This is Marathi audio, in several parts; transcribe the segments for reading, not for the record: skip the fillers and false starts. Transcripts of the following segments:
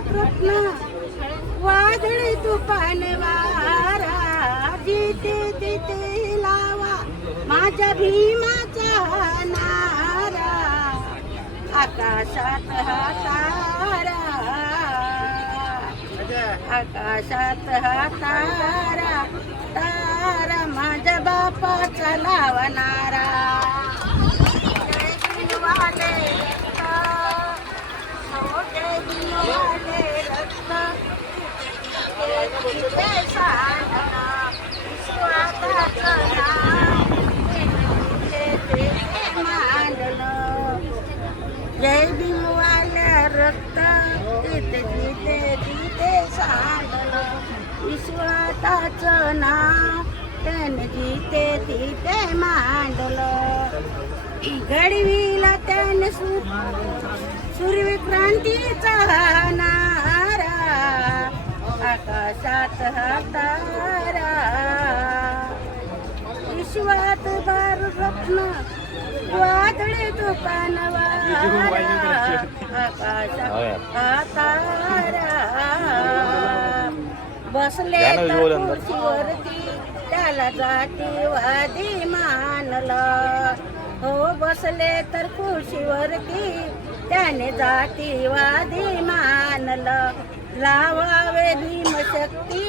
भारतरत्न वादळी तुफान वारा जिथे तिथे लावा माझ्या भीमाचा नारा आकाशात हा तारा आकाशात हा तारा तारा माझ्या बापाचा लावणारा वाले छोटे दिनवाले रक्त जय भीमवाल्या रक्त तिथे तिथे तिथे सांडलं विश्वाताचं नाव त्याने जिथे तिथे मांडलं घडविला त्याने सूर्यक्रांतीचा नारा आकाशात हा तारा विश्वात भारतरत्न वादळी तुफान वारा आकाशात हा तारा बसले तर खुर्चीवरती त्याला जातीवादी मानलं हो बसले तर खुर्चीवरती त्याने जातीवादी मानलं लावावे भीमशक्ती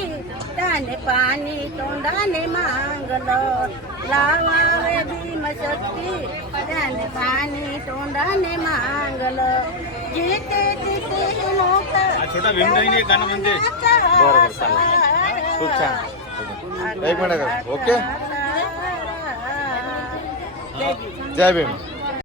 त्याने पाणी तोंडाने मागलं लावावे भीमशक्ती त्याने पाणी तोंडाने मागलं जिथे तिथे छोटा भीमताईने गाणं म्हणते खूप छान एक मिनिट ओके जय भीम